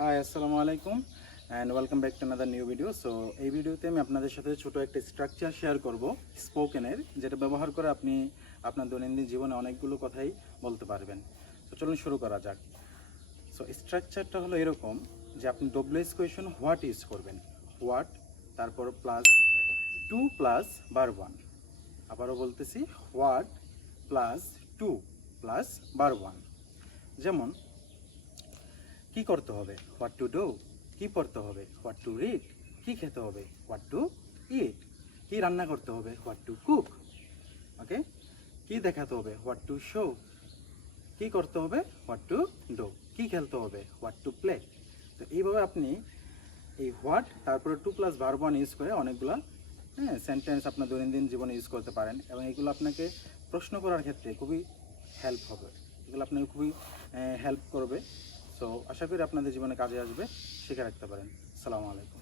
High আসসালামু আলাইকুম and welcome back to another new video. So এই ভিডিওতে আমি আপনাদের সাথে ছোট একটা স্ট্রাকচার শেয়ার করব স্পোকেনের, যেটা ব্যবহার করে আপনি আপনার দৈনন্দিন জীবনে অনেকগুলো কথাই বলতে পারবেন। তো চলুন শুরু করা যাক। সো স্ট্রাকচারটা হলো এরকম যে আপনি ডব্লিউএস কোয়েশন হোয়াট ইউজ করবেন, হোয়াট, তারপর প্লাস টু প্লাস বার ওয়ান। আবারও বলতেছি, হোয়াট প্লাস টু প্লাস বার ওয়ান। যেমন কি করতে হবে, হোয়াট টু ডু। কি পড়তে হবে, হোয়াট টু রিড। কি খেতে হবে, হোয়াট টু ইট। কি রান্না করতে হবে, হোয়াট টু কুক। ওকে। কি দেখাতে হবে, হোয়াট টু শো। কি করতে হবে, হোয়াট টু ডু। কি খেলতে হবে, হোয়াট টু প্লে। তো এইভাবে আপনি এই হোয়াট তারপরে to plus verb one use করে অনেকগুলো সেন্টেন্স আপনার দৈনন্দিন জীবনে ইউজ করতে পারেন, এবং এগুলো আপনাকে প্রশ্ন করার ক্ষেত্রে খুবই হেল্প হবে। এগুলো আপনাকে খুবই হেল্প করবে। সো আশা করি আপনাদের জীবনে কাজে আসবে, শিখে রাখতে পারেন। আসসালামু আলাইকুম।